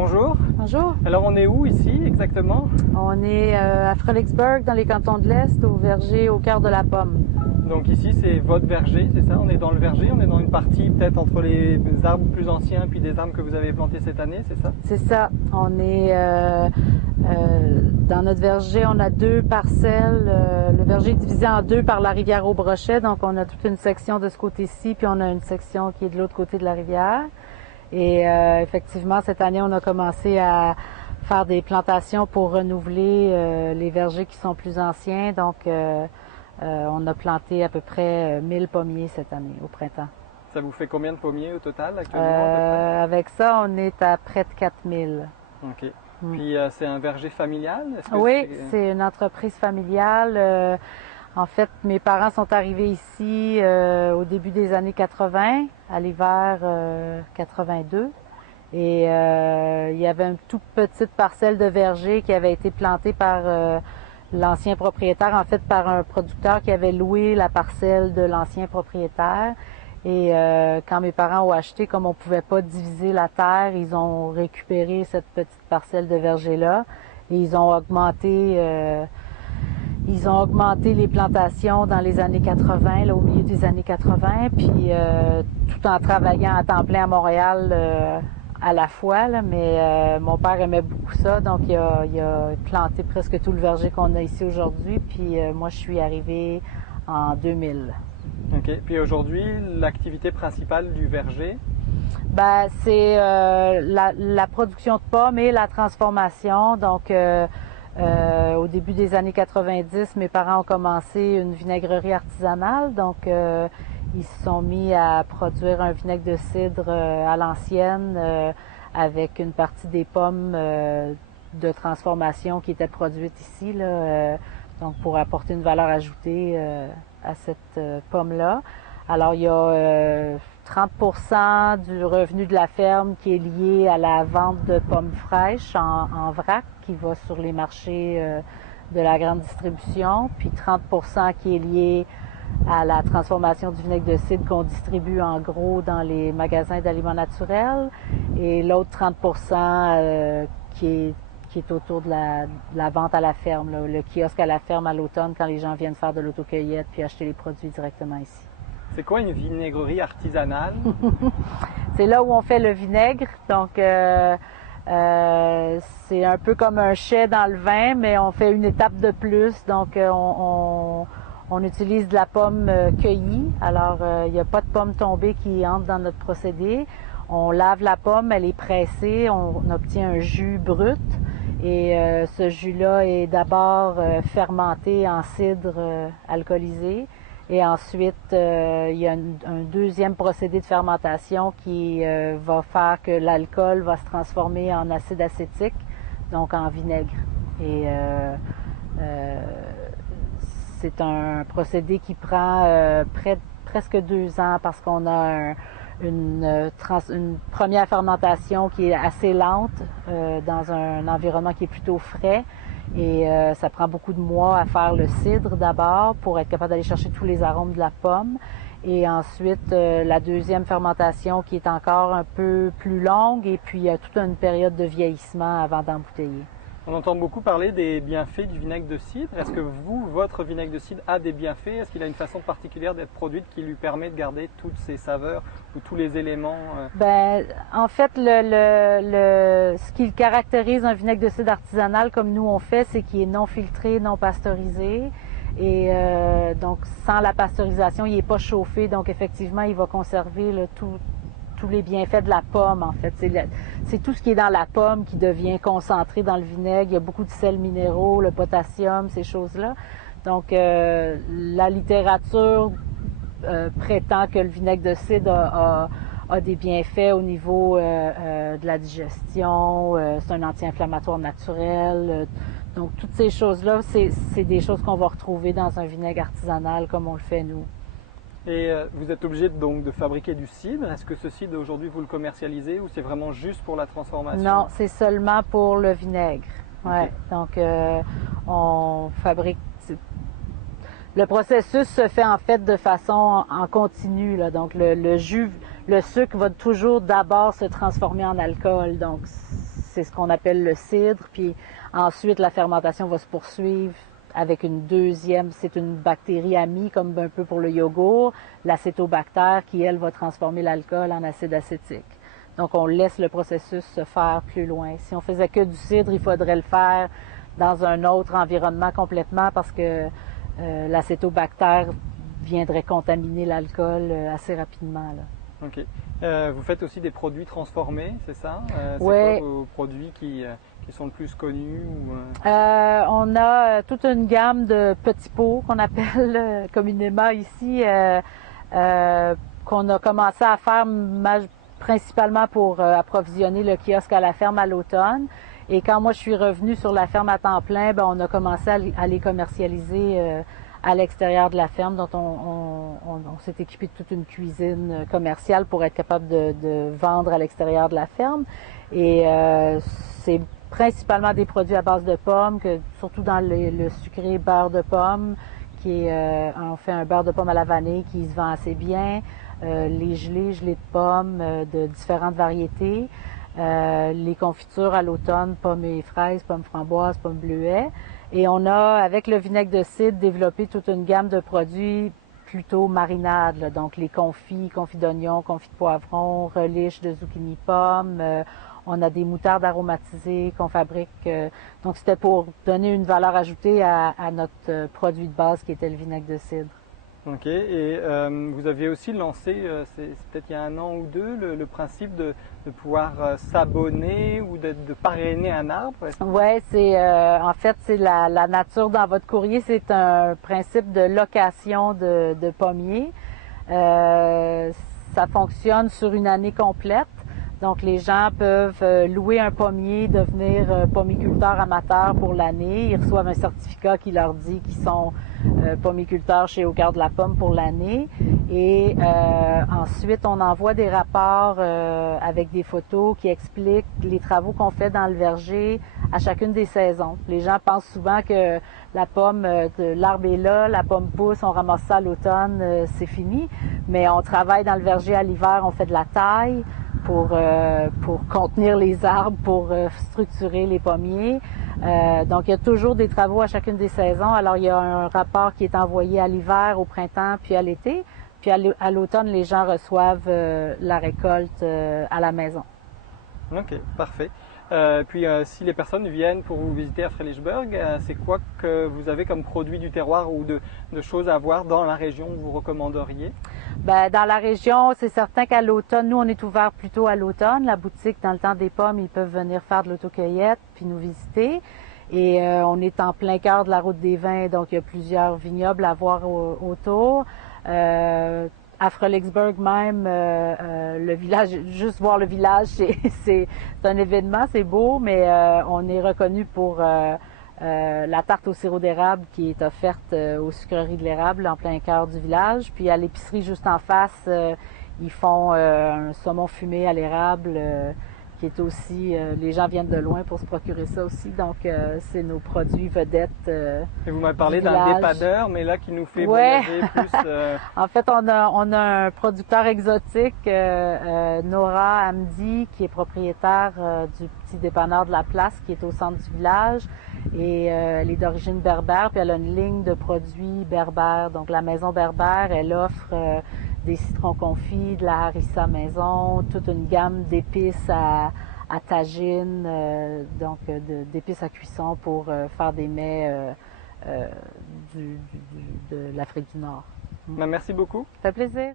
Bonjour. Bonjour. Alors on est où ici exactement? On est à Frolicsburg, dans les cantons de l'Est, au verger au cœur de la pomme. Donc ici c'est votre verger, c'est ça? On est dans le verger, on est dans une partie peut-être entre les arbres plus anciens puis des arbres que vous avez plantés cette année, c'est ça? C'est ça. On est dans notre verger, on a deux parcelles. Le verger est divisé en deux par la rivière au Brochet, donc on a toute une section de ce côté-ci, puis on a une section qui est de l'autre côté de la rivière. Et effectivement, cette année, on a commencé à faire des plantations pour renouveler les vergers qui sont plus anciens. Donc, on a planté à peu près 1000 pommiers cette année, au printemps. Ça vous fait combien de pommiers au total actuellement? Avec ça, on est à près de 4000. OK. Puis c'est un verger familial? Oui, c'est une entreprise familiale. En fait, mes parents sont arrivés ici au début des années 80, à l'hiver 82. Et il y avait une toute petite parcelle de verger qui avait été plantée par l'ancien propriétaire, en fait par un producteur qui avait loué la parcelle de l'ancien propriétaire. Et quand mes parents ont acheté, comme on ne pouvait pas diviser la terre, ils ont récupéré cette petite parcelle de verger-là et ils ont augmenté les plantations dans les années 80, là, au milieu des années 80, puis tout en travaillant à temps plein à Montréal à la fois. Là, mais mon père aimait beaucoup ça, donc il a planté presque tout le verger qu'on a ici aujourd'hui. Puis moi, je suis arrivée en 2000. OK. Puis aujourd'hui, l'activité principale du verger? Ben, c'est la production de pommes et la transformation. Donc, au début des années 90, mes parents ont commencé une vinaigrerie artisanale. Donc, ils se sont mis à produire un vinaigre de cidre à l'ancienne avec une partie des pommes de transformation qui étaient produites ici, là, donc pour apporter une valeur ajoutée à cette pomme-là. Alors, il y a 30% du revenu de la ferme qui est lié à la vente de pommes fraîches en vrac qui va sur les marchés de la grande distribution, puis 30% qui est lié à la transformation du vinaigre de cidre qu'on distribue en gros dans les magasins d'aliments naturels, et l'autre 30% qui est autour de la vente à la ferme, là, le kiosque à la ferme à l'automne quand les gens viennent faire de l'autocueillette puis acheter les produits directement ici. C'est quoi une vinaigrerie artisanale? C'est là où on fait le vinaigre. Donc, c'est un peu comme un chai dans le vin, mais on fait une étape de plus. Donc, on utilise de la pomme cueillie. Alors, il n'y a pas de pomme tombée qui entre dans notre procédé. On lave la pomme, elle est pressée, on obtient un jus brut. Et ce jus-là est d'abord fermenté en cidre alcoolisé. Et ensuite, il y a un deuxième procédé de fermentation qui va faire que l'alcool va se transformer en acide acétique, donc en vinaigre. Et c'est un procédé qui prend presque 2 ans parce qu'on a une première fermentation qui est assez lente dans un environnement qui est plutôt frais. Et ça prend beaucoup de mois à faire le cidre d'abord pour être capable d'aller chercher tous les arômes de la pomme. Et ensuite, la deuxième fermentation qui est encore un peu plus longue. Et puis, il y a toute une période de vieillissement avant d'embouteiller. On entend beaucoup parler des bienfaits du vinaigre de cidre. Est-ce que votre vinaigre de cidre a des bienfaits? Est-ce qu'il a une façon particulière d'être produite qui lui permet de garder toutes ses saveurs ou tous les éléments? Ben, en fait, ce qui caractérise un vinaigre de cidre artisanal comme nous on fait, c'est qu'il est non filtré, non pasteurisé. Et donc, sans la pasteurisation, il n'est pas chauffé. Donc, effectivement, il va conserver tous les bienfaits de la pomme, en fait. C'est tout ce qui est dans la pomme qui devient concentré dans le vinaigre. Il y a beaucoup de sels minéraux, le potassium, ces choses-là. Donc, la littérature prétend que le vinaigre de cidre a des bienfaits au niveau de la digestion. C'est un anti-inflammatoire naturel. Donc, toutes ces choses-là, c'est des choses qu'on va retrouver dans un vinaigre artisanal comme on le fait nous. Et vous êtes obligé donc de fabriquer du cidre. Est-ce que ce cidre aujourd'hui vous le commercialisez ou c'est vraiment juste pour la transformation? Non, c'est seulement pour le vinaigre. Ouais. Okay. Donc on fabrique. Le processus se fait en fait de façon en continu, là. Donc le sucre va toujours d'abord se transformer en alcool. Donc c'est ce qu'on appelle le cidre. Puis ensuite, la fermentation va se poursuivre avec une deuxième, c'est une bactérie amie, comme un peu pour le yogourt, l'acétobactère, qui, elle, va transformer l'alcool en acide acétique. Donc, on laisse le processus se faire plus loin. Si on faisait que du cidre, il faudrait le faire dans un autre environnement complètement parce que l'acétobactère viendrait contaminer l'alcool assez rapidement, là. OK. Vous faites aussi des produits transformés, c'est ça? C'est Ouais. quoi vos produits qui sont le plus connus? On a toute une gamme de petits pots qu'on appelle communément ici, qu'on a commencé à faire principalement pour approvisionner le kiosque à la ferme à l'automne. Et quand moi je suis revenue sur la ferme à temps plein, ben, on a commencé à les commercialiser à l'extérieur de la ferme. Donc on s'est équipé de toute une cuisine commerciale pour être capable de vendre à l'extérieur de la ferme. Et c'est principalement des produits à base de pommes, surtout dans le sucré beurre de pomme, on fait un beurre de pomme à la vanille qui se vend assez bien. Les gelées de pommes de différentes variétés, les confitures à l'automne, pommes et fraises, pommes framboises, pommes bleuets. Et on a, avec le vinaigre de cidre, développé toute une gamme de produits plutôt marinades, là. Donc les confits d'oignons, confits de poivrons, relish de zucchini pommes. On a des moutardes aromatisées qu'on fabrique. Donc c'était pour donner une valeur ajoutée à notre produit de base qui était le vinaigre de cidre. OK. Et vous aviez aussi lancé, c'est peut-être il y a 1 an ou 2, le principe de pouvoir s'abonner ou de parrainer un arbre. Oui, en fait, c'est la nature dans votre courrier, c'est un principe de location de pommiers. Ça fonctionne sur une année complète. Donc, les gens peuvent louer un pommier, devenir pommiculteurs amateurs pour l'année. Ils reçoivent un certificat qui leur dit qu'ils sont pommiculteurs chez Au Cœur de la Pomme pour l'année. Et ensuite, on envoie des rapports avec des photos qui expliquent les travaux qu'on fait dans le verger à chacune des saisons. Les gens pensent souvent que la pomme, l'arbre est là, la pomme pousse, on ramasse ça à l'automne, c'est fini. Mais on travaille dans le verger à l'hiver, on fait de la taille pour contenir les arbres, pour structurer les pommiers. Donc, il y a toujours des travaux à chacune des saisons. Alors, il y a un rapport qui est envoyé à l'hiver, au printemps, puis à l'été. Puis à l'automne, les gens reçoivent la récolte à la maison. OK, parfait. Puis si les personnes viennent pour vous visiter à Frelichburg, c'est quoi que vous avez comme produit du terroir ou de choses à voir dans la région que vous recommanderiez? Bien, dans la région, c'est certain qu'à l'automne, nous, on est ouvert plutôt à l'automne. La boutique, dans le temps des pommes, ils peuvent venir faire de l'autocueillette puis nous visiter. Et on est en plein cœur de la route des vins, donc il y a plusieurs vignobles à voir autour. À Frelichburg même, le village, juste voir le village, c'est un événement, c'est beau, mais on est reconnu pour la tarte au sirop d'érable qui est offerte aux sucreries de l'érable en plein cœur du village. Puis à l'épicerie juste en face, ils font un saumon fumé à l'érable qui est aussi, les gens viennent de loin pour se procurer ça aussi, donc c'est nos produits vedettes. Et vous m'avez parlé d'un dépanneur, mais là qui nous fait voyager plus. En fait, on a un producteur exotique, Nora Hamdi, qui est propriétaire du petit dépanneur de la place, qui est au centre du village, et elle est d'origine berbère, puis elle a une ligne de produits berbères. Donc la maison berbère, elle offre des citrons confits, de la harissa maison, toute une gamme d'épices à tagine, donc d'épices à cuisson pour faire des mets de l'Afrique du Nord. Merci beaucoup. Ça fait plaisir.